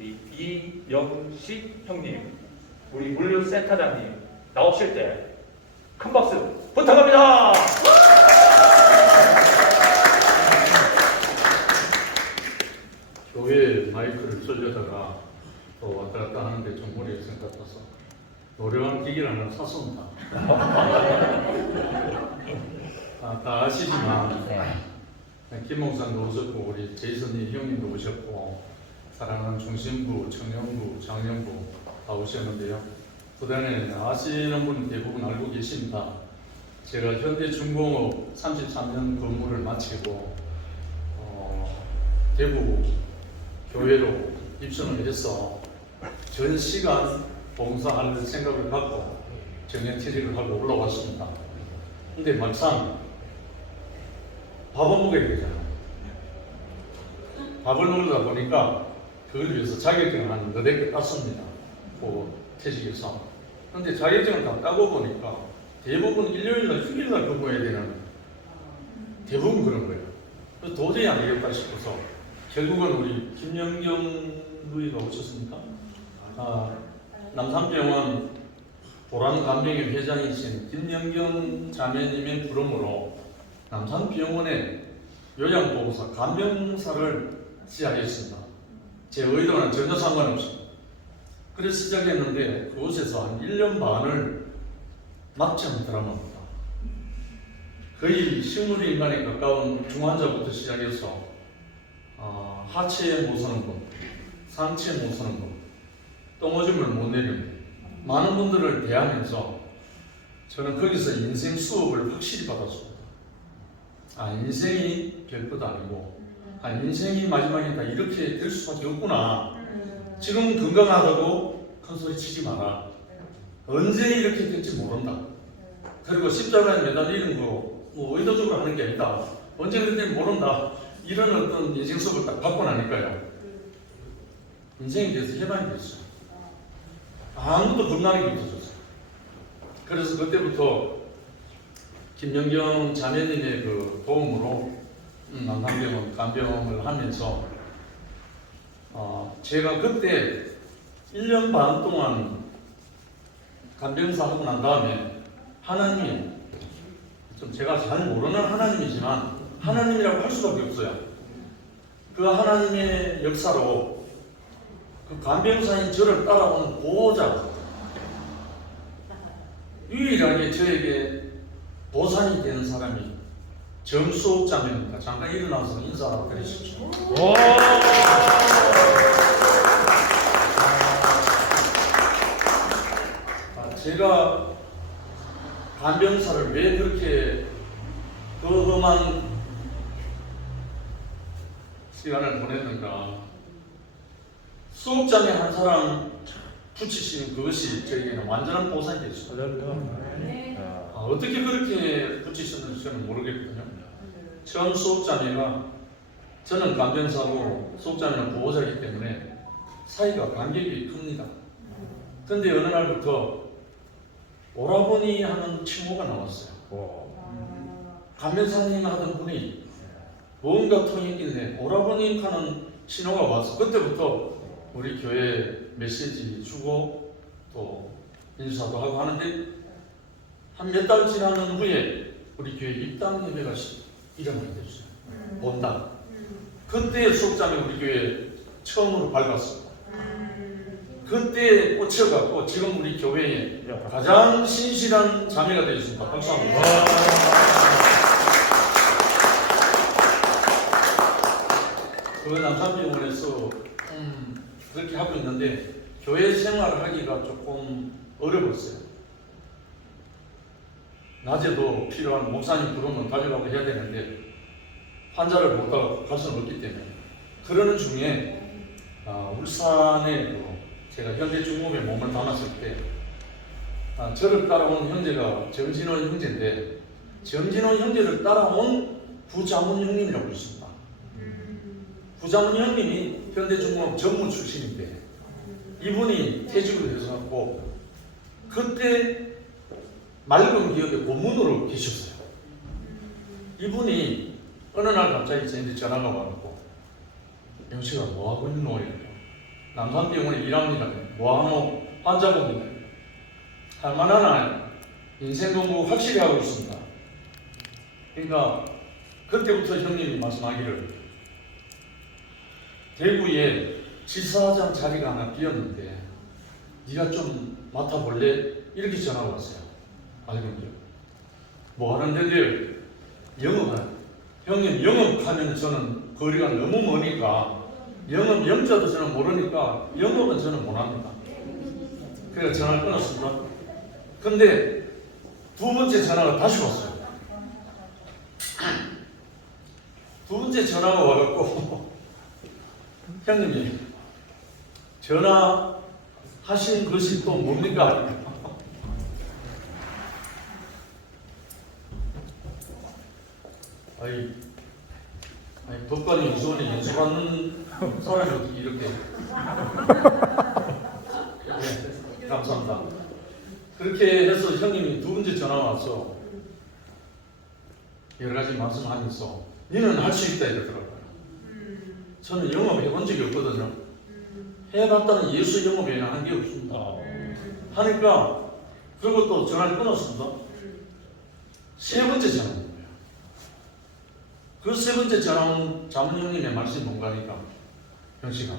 우리 이영식 형님, 우리 물류센터장님 나오실 때 큰 박수 부탁합니다. 교회 마이크를 쏠려다가 또 왔다 갔다 하는데 좀 머리에 생각나서 노래방 기기를 하나 샀습니다. 아, 다 아시지만 김 목사님도 오셨고 우리 제이슨이 형님도 오셨고 사랑하는 중심부, 청년부, 장년부 다 오셨는데요. 부단에 아시는 분 대부분 알고 계십니다. 제가 현대중공업 33년 근무를 마치고 어, 대구 교회로 입선을 해서 전 시간 봉사할 생각을 갖고 정년퇴직을 하고 올라왔습니다. 근데 막상 밥을 먹어야 되잖아요. 밥을 먹다 보니까 그걸 위해서 자격증을 한 너댓 개 땄습니다. 그 퇴직해서. 근데 자격증을 다 따고 보니까 대부분 일요일날 휴일날 근무해야 되는 대부분 그런 거예요. 그래서 도저히 안 되겠다 싶어서 결국은 우리 김영경 누이가 오셨습니까? 아, 남산병원 보람간병의 회장이신 김영경 자매님의 부름으로 남산병원에 요양보호사 간병사를 시작했습니다. 제 의도는 전혀 상관없습니다. 그래서 시작했는데 그곳에서 한 1년 반을 막장 드라마입니다. 거의 식물 인간에 가까운 중환자부터 시작해서 어, 하체에 못 서는 분, 상체에 못 서는 분, 똥오줌을 못 내리는 분, 많은 분들을 대하면서 저는 거기서 인생 수업을 확실히 받았습니다. 아, 인생이 별것도 아니고, 아, 인생이 마지막이다. 이렇게 될 수밖에 없구나. 지금 건강하다고 큰 소리 치지 마라. 언제 이렇게 될지 모른다. 그리고 십자가에 매달리는 거, 뭐 의도적으로 하는 게 아니다. 언제 그럴지 모른다. 이런 어떤 인생 수업을 딱 받고 나니까요. 인생에 대해서 해방이 됐어요. 아무도 겁나는 게 없어졌어요. 그래서 그때부터 김영경 자매님의 그 도움으로 음, 남산병원 간병을 하면서 어, 제가 그때 1년 반 동안 간병사 하고 난 다음에 하나님이 좀 제가 잘 모르는 하나님이지만 하나님이라고 할 수밖에 없어요. 그 하나님의 역사로 그 간병사인 저를 따라온 보호자 유일하게 저에게 보상이 되는 사람이 정수옥자매입니다. 잠깐 일어나서 인사드리십시오. 아, 제가 간병사를 왜 그렇게 그 험한 시간을 보냈는가? 수업장에 한 사람 붙이신 그것이 저에게는 완전한 보상이 됐습니다. 아, 어떻게 그렇게 붙이셨는지 저는 모르겠거든요. 처음 수업자매가 저는 간병사고 수업자매는 보호자이기 때문에 사이가 간격이 큽니다. 근데 어느 날부터 오라버니 하는 칭호가 나왔어요. 간병사님 하던 분이 뭔가 통이 있길래 오라버니 하는 신호가 와서 그때부터 우리 교회 메시지 주고 또 인사도 하고 하는데 한 몇 달 지나는 후에 우리 교회 입당 예배가 시- 일어나게 됐어요. 본당. 그때 수업장에 우리 교회 처음으로 밟았습니다. 그때 꽂혀갖고 지금 우리 교회에 가장 신실한 자매가 되었습니다. 박수 한번 주세요. 그 남산병원에서 음, 그렇게 하고 있는데 교회 생활을 하기가 조금 어려웠어요. 낮에도 필요한 목사님 부르면 달려가고 해야 되는데 환자를 못 가- 갈 수는 없기 때문에 그러는 중에 아, 울산에 그 제가 현대중공업에 몸을 담았을 때 아, 저를 따라온 형제가 정진원 형제인데 정진원 형제를 따라온 부자문 형님이라고 있습니다. 부자문 형님이 현대중공업 전문 출신인데 이분이 퇴직을 해서 그때 맑은 기업의 고문으로 계셨어요. 이분이 어느 날 갑자기 저한테 전화가 와갖고 영식아 뭐하고 있노? 이래요. 남산병원에 일합니다. 뭐하노 환자분입니다. 할만하나 인생 공부 확실히 하고 있습니다. 그러니까 그때부터 형님이 말씀하기를 대구에 지사장 자리가 하나 비었는데 네가 좀 맡아볼래? 이렇게 전화가 왔어요. 알겠죠? 뭐 하는데 영업을 형님 영업하면 저는 거리가 너무 머니까 영업 영자도 저는 모르니까 영업은 저는 못합니다. 그래서 전화를 끊었습니다. 근데 두 번째 전화가 다시 왔어요. 두 번째 전화가 와갖고 형님이 전화 하신 것이 또 뭡니까? 아이, 아니 법관이 우선에 연수받는 사람이 이렇게 네, 감사합니다. 그렇게 해서 형님이 두 번째 전화 와서 여러 가지 말씀하면서 너는 할 수 있다 이러더라고요. 저는 영업 해본 적이 없거든요. 해봤다는 예수 영업 외에는 한 게 없습니다. 하니까 또 전화를 끊었습니다. 세 번째 거예요. 그 세 번째 전화는 자문 형님의 말씀이 뭔가 하니까 형씨가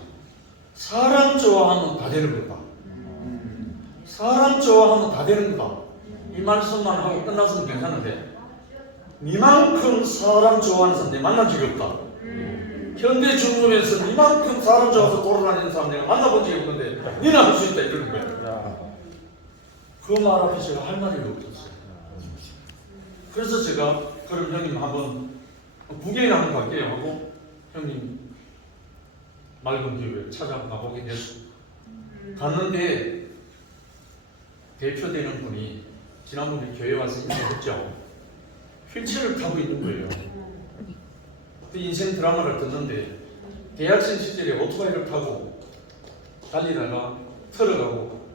사람 좋아하면 다 되는 거다. 사람 좋아하면 다 되는 거다. 이 말씀만 하고 끝났으면 괜찮은데 니만큼 사람 좋아하는 사람 내가 만난 적이 없다. 현대 중국에서 이만큼 사람 좋아서 돌아다니는 사람 내가 만나본 적이 없는데 니는 할 수 있다 이러는 거예요. 그말 앞에 제가 할 말이 없었어요. 그래서 제가 그럼 형님 한번 한번 갈게요 하고 형님 맑은 교회 찾아가 보게 됐습니다. 갔는데 대표되는 분이 지난번에 교회 와서 인사했죠. 휠체어를 타고 있는 거예요. 그 인생 드라마를 듣는데 대학생 시절에 오토바이를 타고 달리다가 틀어가고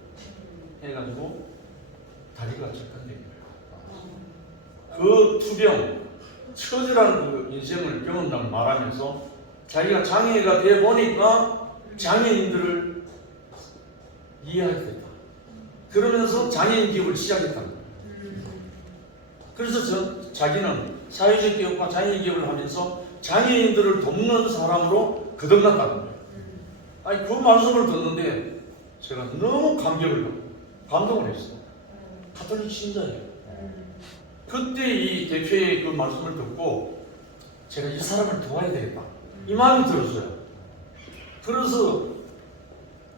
해가지고 다리가 절단된 거예요. 그 투병, 처절한 그 인생을 경험담 말하면서 자기가 장애가 돼 보니까 장애인들을 이해하게 됐다. 그러면서 장애인 기업을 시작했다. 그래서 저, 자기는 사회적 기업과 장애인 기업을 하면서 장애인들을 돕는 사람으로 거듭났다는 거예요. 아니 그 말씀을 듣는데 제가 너무 감격을 받고 감동을 했어요. 가톨릭 신자예요. 그때 이 대표의 그 말씀을 듣고 제가 이 사람을 도와야 되겠다. 이 마음이 들었어요. 그래서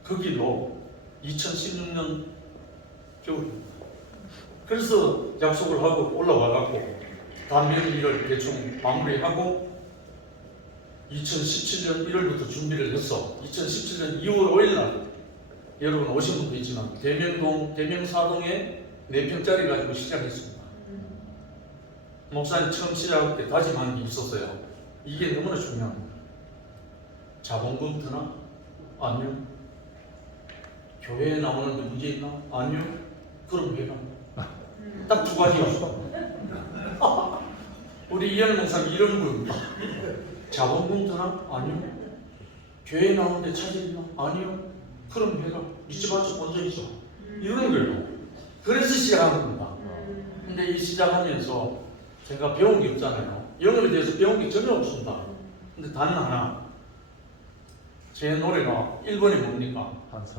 그 길로 2016년 겨울입니다. 그래서 약속을 하고 올라와갖고 단면 일을 대충 마무리하고 2017년 1월부터 준비를 했어. 2017년 2월 5일 날 여러분 오신 분도 있지만 대명동 대명사동에 4평짜리 가지고 시작했습니다. 목사님 처음 시작할 때 다짐한 게 있었어요. 이게 너무나 중요합니다. 자본금 드나? 아니요. 교회에 나오는 데 문제 있나? 아니요. 그럼 해라. 딱 두 가지였어. 우리 이현 목사님 이런 겁니다. 자본금 드나? 아니요. 교회 나오는데 차질 있나? 아니요. 그럼 해라. 믿지마자 먼저 있어. 이런 거예요. 그래서 시작한 겁니다. 근데 이 시작하면서 제가 배운 게 없잖아요. 영업에 대해서 배운 게 전혀 없습니다. 근데 단 하나. 제 노래가 1번이 뭡니까?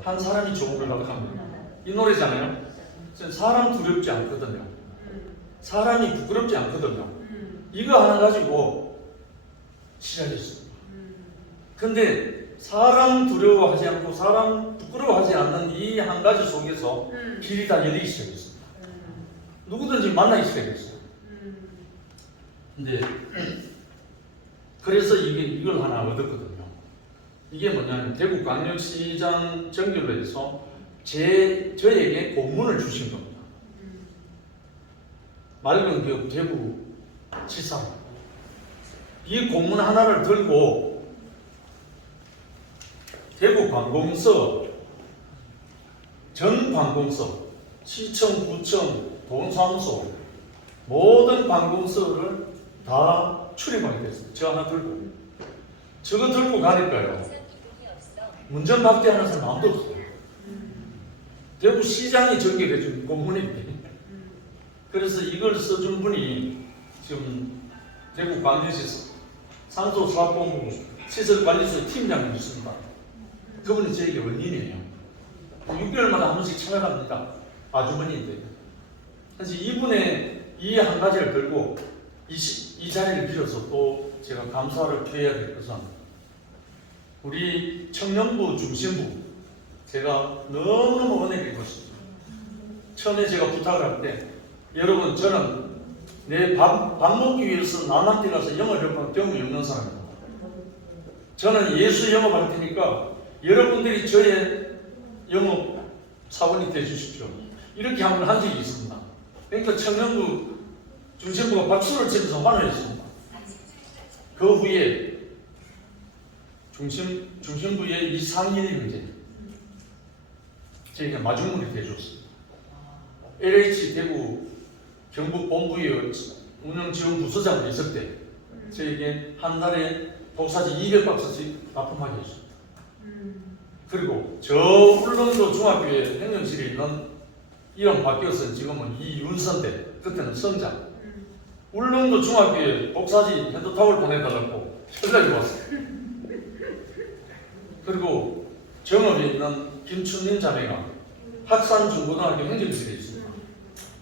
한 사람이 좋은 걸 합니다. 이 노래잖아요. 사람 두렵지 않거든요. 사람이 부끄럽지 않거든요. 이거 하나 가지고 시작했습니다. 근데 사람 두려워하지 않고 사람 부끄러워하지 않는 이 한 가지 속에서 길이 다 열리기 시작했습니다. 누구든지 만나기 시작했어요. 근데 그래서 이게 이걸 하나 얻었거든요. 이게 뭐냐면 대구 광역시장 정결로 해서 제 저에게 공문을 주신 겁니다. 맑은 기업 대구 지사 이 공문 하나를 들고 대구 관공서 전 관공서 시청 구청 동사무소 모든 관공서를 다 출입하게 됐어요. 저 하나 들고 저거 들고 가니까요. 문전박대하는 사람 아무도 없어요. 대구 시장이 전개해준 공문인데 그래서 이걸 써준 분이 지금 대구 광주시 사업본부 시설관리소 팀장님 있습니다. 그분이 저에게 원인이에요. 6개월마다 한 번씩 찾아갑니다. 아주머니인데. 그래서 이분의 이 한 가지를 들고 이, 시- 이 자리를 빌어서 또 제가 감사를 표해야 될 것은 우리 청년부 중심부 제가 너무너무 은혜를 입었습니다. 처음에 제가 부탁을 할 때 여러분 저는 내밥 밥 먹기 위해서 남한테 가서 영어를 경험이 없는 사람입니다. 저는 예수 영업할 테니까 여러분들이 저의 영업 사원이 돼 주십시오. 이렇게 한번한 적이 있습니다. 그러니까 청년부 중심부가 박수를 치면서 환호했습니다. 그 후에 중심 중심부의 이 상인의 문제 저희가 마중물이 돼줬습니다. LH 대구 경북 본부의 운영 지원 부서장이 있을 때 저에게 한 달에 독사지 200박스씩 납품하게 했습니다. 그리고 저 울릉도 중학교에 행정실에 있는 이름 바뀌어서 지금은 이윤선 대 그때는 성장 울릉도 중학교에 독사지 핸드타월 보내달라고 연락이 왔어요. 그리고 정읍에 있는 김춘민 자매가 학산중고등학교 행정실에 있습니다.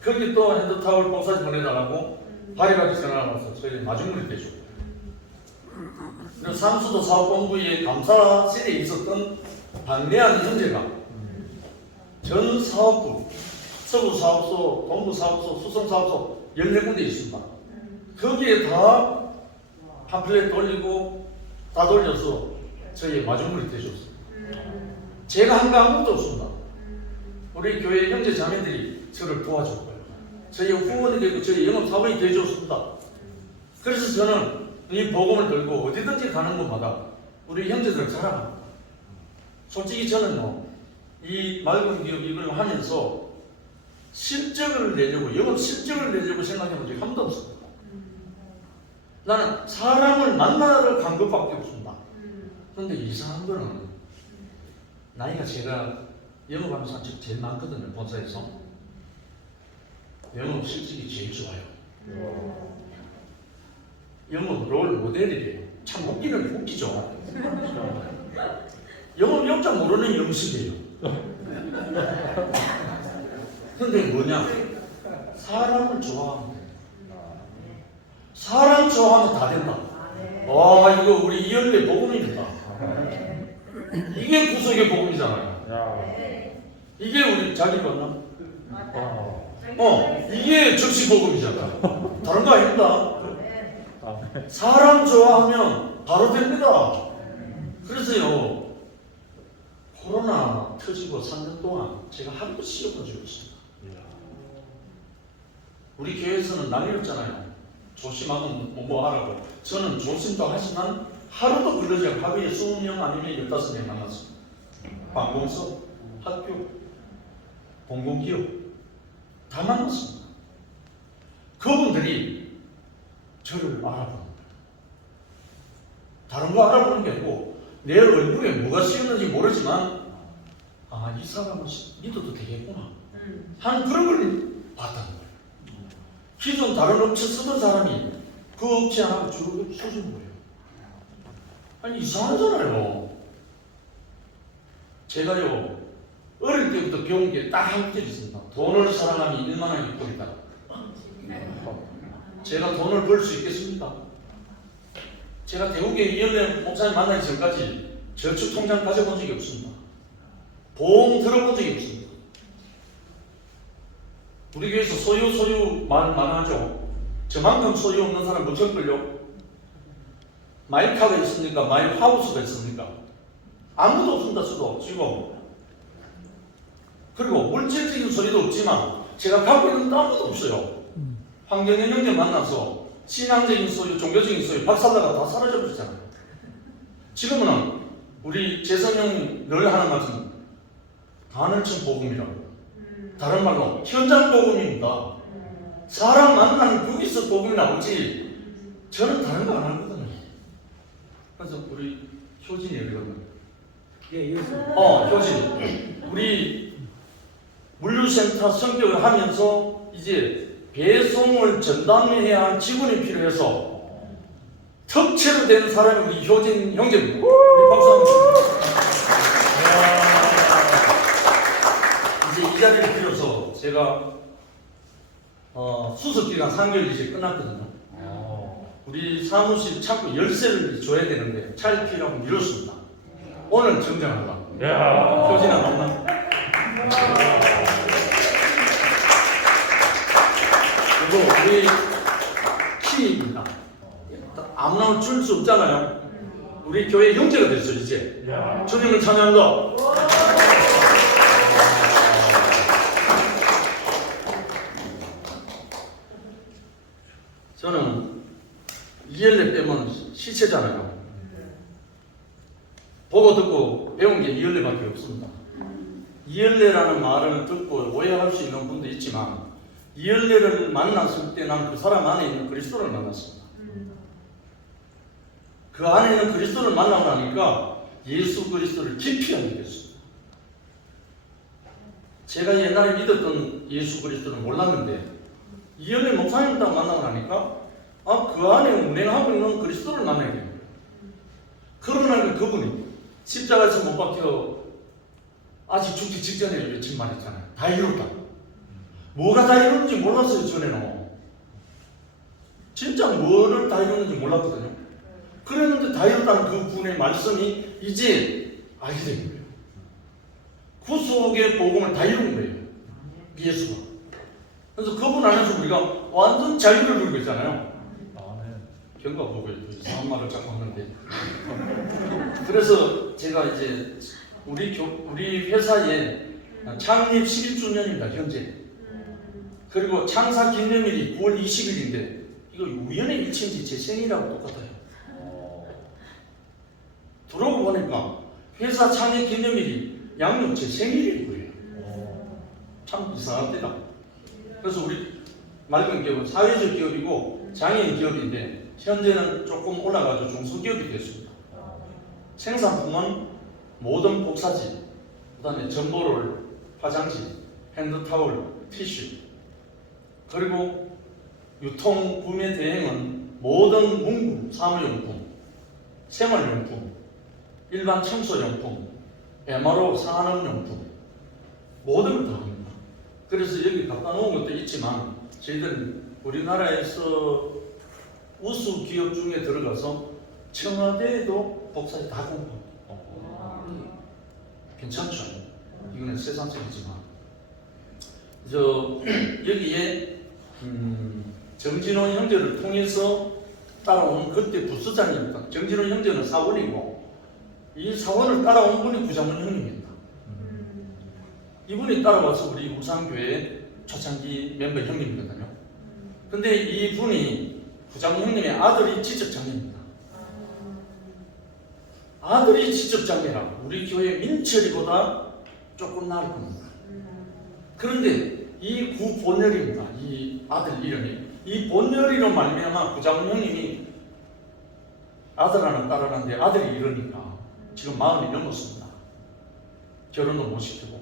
거기 또 핸드타월 복사지 보내달라고 발해가지고 전화가 와서 저희 마중물이 되죠. 상수도 사업본부의 감사실에 있었던 박래한 형제가 전 사업부, 서구 사업소, 동부 사업소, 수성 사업소 14군데 있습니다. 거기에 다 팜플렛 돌리고 다 돌려서 저희 마중물이 되셨어요. 제가 한 거 아무것도 없습니다. 우리 교회 형제 자매들이 저를 도와줬고요. 저희 후원이 되고 저희 영업 사원이 되어줬습니다. 그래서 저는 이 복음을 들고 어디든지 가는 곳마다 우리 형제들 자랑합니다. 솔직히 저는요, 이 맑은 기업 이걸 하면서 실적을 내려고, 영업 실적을 내려고 생각해 본 적이 한 번도 없습니다. 나는 사람을 만나러 간 것밖에 없습니다. 그런데 이상한 거는 나이가 제가 영업하면서 아직 제일 많거든요, 본사에서. 영업 실적이 제일 좋아요. 영업 롤 모델이래요. 참 웃기는 웃기죠. 영업 역자 모르는 영식이에요. 근데 뭐냐? 사람을 돼. 사람 좋아하면 다 된다. 와 이거 우리 이연대 복음입니다. 이게 구속의 복음이잖아요. 야. 이게 우리 자기 봤나? 와. 어 이게 접시 복음이잖아. 다른 거 아닙니다. 아, 사람 좋아하면 바로 됩니다. 그래서요, 코로나 터지고 3년 동안 제가 하루도 쉬어본 적이 없습니다. 우리 교회에서는 난리였잖아요. 조심하면 뭐, 뭐 하라고. 저는 조심도 하지만 하루도 근로자 하루에 20명 아니면 15명 만났습니다. 관공서, 학교, 공공기업 다 만났습니다. 그분들이 저를 알아보는 거예요. 다른 거 알아보는 게 아니고 내 얼굴에 뭐가 씌었는지 모르지만 아 이 사람은 믿어도 되겠구나 한 그런 걸 봤다는 거예요. 기존 다른 업체 쓰던 사람이 그 업체 하나 쭉 써주는 거예요. 아니 이상하잖아요. 제가요 어릴 때부터 배운 게 딱 한 개 있습니다. 돈을 사랑하면 일만한 꼴이다. 제가 돈을 벌 수 있겠습니까? 제가 대구의 이연래 목사님 만나기 전까지 저축 통장 가져본 적이 없습니다. 보험 들어본 적이 없습니다. 우리 교회에서 소유 소유 말 많아죠. 저만큼 소유 없는 사람 못 찾걸요? 마이카가 있습니까? 마이 하우스가 있습니까? 아무도 없습니다. 수도 지금. 그리고 물질적인 소리도 없지만 제가 갖고 있는 거 아무도 없어요. 환경의 형제 만나서 신앙적인 소유, 종교적인 소유, 박살다가 다 사라져 버리잖아요. 지금은 우리 재성형이 늘 하는 말씀, 단을층 복음이라고. 다른 말로 현장 복음입니다. 사람 만나는 거기서 복음이 나오지. 저는 다른 거 안 하거든요. 그래서 우리 효진이 여러분, 예, 예수. 어, 효진이. 우리 물류센터 성격을 하면서 이제 배송을 전담해야 할 직원이 필요해서 특채로 된 사람이 우리 효진 형제입니다. 우리 박수 한번 주세요. 이제 이 자리를 빌어서 제가 어, 수습 기간 3개월 이제 끝났거든요. 우리 사무실 창고 열쇠를 줘야 되는데 차일피라고 미뤘습니다. 오늘 정정한다. 효진아 만나. 그리고 우리 키입니다. 아무나 줄수 없잖아요. 우리 교회 형제가 됐어 이제. 주님을 찬양한다. 시체잖아요. 보고 듣고 배운 게 이엘레밖에 없습니다. 이엘레라는 말을 듣고 오해할 수 있는 분도 있지만 이엘레를 만났을 때 난 그 사람 안에 있는 그리스도를 만났습니다. 그 안에 있는 그리스도를 만나고 나니까 예수 그리스도를 깊이 알게 됐습니다. 제가 옛날에 믿었던 예수 그리스도를 몰랐는데 이엘레 목사님 딱 만나고 나니까 아, 그 안에 운행하고 있는 그리스도를 됩니다. 그러고 나니까 그분이 십자가에서 못 박혀 아직 죽기 직전에 외친 말 있잖아요. 다 이뤘다. 뭐가 다 이뤘는지 몰랐어요, 전에는. 진짜 뭐를 다 이뤘는지 몰랐거든요. 그랬는데 다 이뤘다는 그 분의 말씀이 이제 알게 된 거예요. 구속의 복음을 다 이룬 거예요. 예수가. 그래서 그분 안에서 우리가 완전 자유를 누리고 있잖아요. 경과 보고 이상한 말을 자꾸 하는데. 그래서 제가 이제 우리 교, 우리 회사에 창립 11주년입니다, 현재. 그리고 창사 기념일이 9월 20일인데, 이거 우연의 일치인지 제 생일하고 똑같아요. 들어오고 보니까 회사 창립 기념일이 양력 제 생일인 거예요. 참 이상한 때다. 그래서 우리 맑은 기업은 사회적 기업이고 장애인 기업인데, 현재는 조금 올라가서 중소기업이 됐습니다. 생산품은 모든 복사지, 그 다음에 전보롤, 화장지, 핸드타올, 티슈, 그리고 유통 구매 대행은 모든 문구, 사무용품, 생활용품, 일반 청소용품, MRO 산업용품, 모든 걸 다 합니다. 그래서 여기 갖다 놓은 것도 있지만 저희들은 우리나라에서 우수 기업 중에 들어가서 청와대에도 복사지 다 공부합니다. 괜찮죠? 이거는 세상적이지만 저 여기에 음, 정진호 형제를 통해서 따라온 그때 부수장이었던 정진호 형제는 사원이고 이 사원을 따라온 분이 구장문 형님입니다. 이분이 따라와서 우리 우상교회 초창기 멤버 형님이거든요. 근데 이분이 부장 형님의 아들이 지적장애입니다. 아들이 지적장애라 우리 교회 민철이보다 조금 나을 겁니다. 그런데 이 구본열입니다. 이 아들 이름이 이 본열이로 말미암아 부장 형님이 아들 하나 딸 하나인데 아들이 이러니까 지금 마흔이 넘었습니다. 결혼도 못 시키고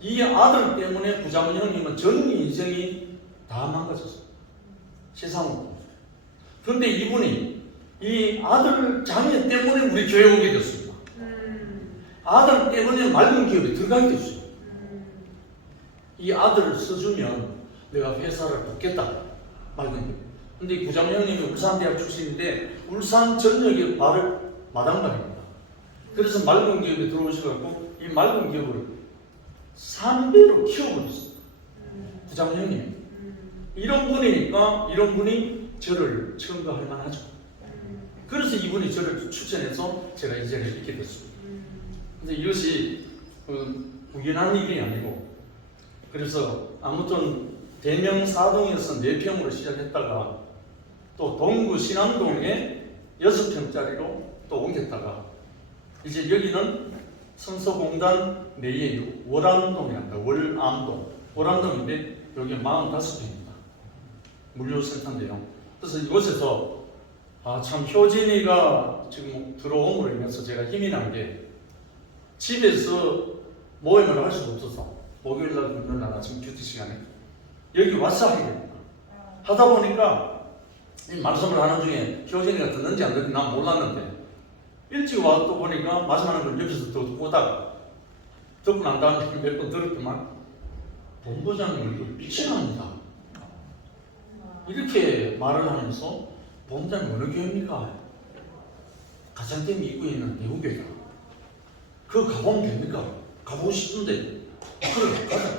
이 아들 때문에 부장 형님은 전 인생이 다 망가졌어요. 세상으로. 그런데 이분이 이 아들 장애 때문에 우리 교회 오게 됐습니다. 아들 때문에 맑은 기업에 들어가게 됐어요. 이 아들을 써주면 내가 회사를 돕겠다. 맑은 기업. 근데 이 부장 형님이 울산대학 출신인데 울산 전역에 발을 마당발입니다. 그래서 맑은 기업에 들어오셔갖고 이 맑은 기업을 3배로 키워버렸어요. 부장 형님이. 이런 분이니까 이런 분이 저를 첨가할 만하죠. 그래서 이분이 저를 추천해서 제가 이 자리에 있게 됐습니다. 근데 이것이 그 우연한 일이 아니고 그래서 아무튼 대명 사동에서 4평으로 시작했다가 또 동구 신암동에 6평짜리로 또 옮겼다가 이제 여기는 성서공단 내에 월암동이란다. 월암동. 월암동인데 여기 45평입니다. 물류센터인데요. 그래서 이곳에서 아 참 효진이가 지금 들어옴으로 인해서 제가 힘이 난 게 집에서 모임을 할 수가 없어서 목요일 날 금요일 날 아침 큐티 시간에 여기 와서 하게 됩니다. 하다 보니까 이 말씀을 하는 중에 교진이가 듣는지 안 듣는지 난 몰랐는데 일찍 와서 또 보니까 말씀하는 걸 옆에서 또 듣고 난 다음에 몇 번 들었더만 본부장님 빛이 납니다. 이렇게 말을 하면서 본부장님 어느 교회입니까? 가장댐 입구에 있는 대우교회다. 그거 가보면 됩니까? 가보고 싶은데 그래 가자.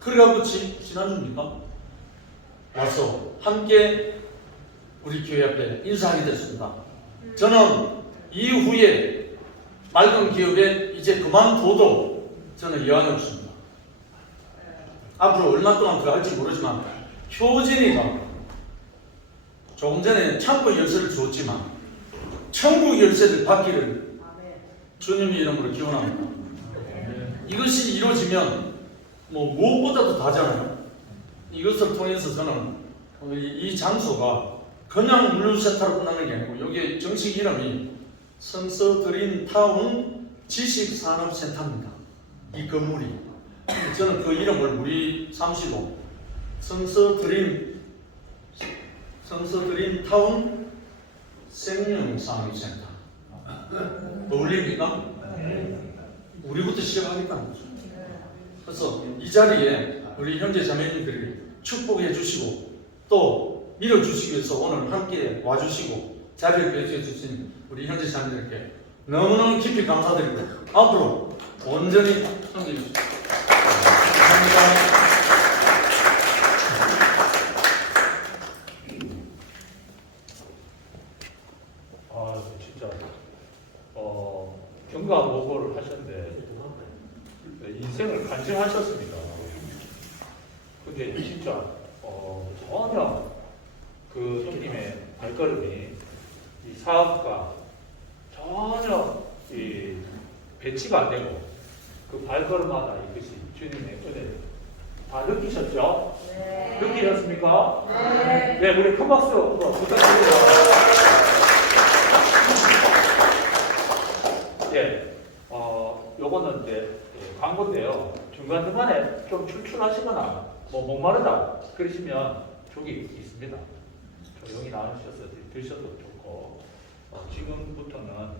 그래가지고 지, 지난주입니까? 와서 함께 우리 교회 앞에 인사하게 됐습니다. 저는 이후에 맑은 기업에 이제 그만둬도 저는 여한이 없습니다. 앞으로 얼마 동안 들어갈지 모르지만 효진이가 조금 전에 창고 열쇠를 줬지만 천국 열쇠를 받기를 주님의 이름으로 기원합니다. 이것이 이루어지면 뭐 무엇보다도 다잖아요. 이것을 통해서 저는 이, 이 장소가 그냥 물류센터로 끝나는 게 아니고 여기 정식 이름이 성서드림 타운 지식산업센터입니다. 이 건물이 저는 그 이름을 우리 사무실로 성서 드림 성서 드림 타운 생명산업센터 어울립니까? 우리부터 시작하겠다는 거죠. 그래서 이 자리에 우리 형제 자매님들이 축복해 주시고 또 밀어주시기 위해서 오늘 함께 와주시고 자리를 배치해 주신 우리 형제 자매들께 너무너무 깊이 감사드리고 앞으로 온전히 섬겨 주십시오. 감사합니다. 아 진짜 어 경과보고를 하셨는데 네, 인생을 간증하셨습니다. 근데 진짜 어 전혀 그 형님의 발걸음이 이 사업과 전혀 이 배치가 안 되고 그 발걸음마다 이것이 주님의 은혜 다 느끼셨죠? 느끼셨습니까? 네, 우리 큰 박수 부탁드립니다. 예, 어, 요거는 이제 예, 광고인데요. 중간중간에 좀 출출하시거나 뭐 목마르다 그러시면 저기 있습니다. 조용히 나누셔서 드셔도 좋고 어, 지금부터는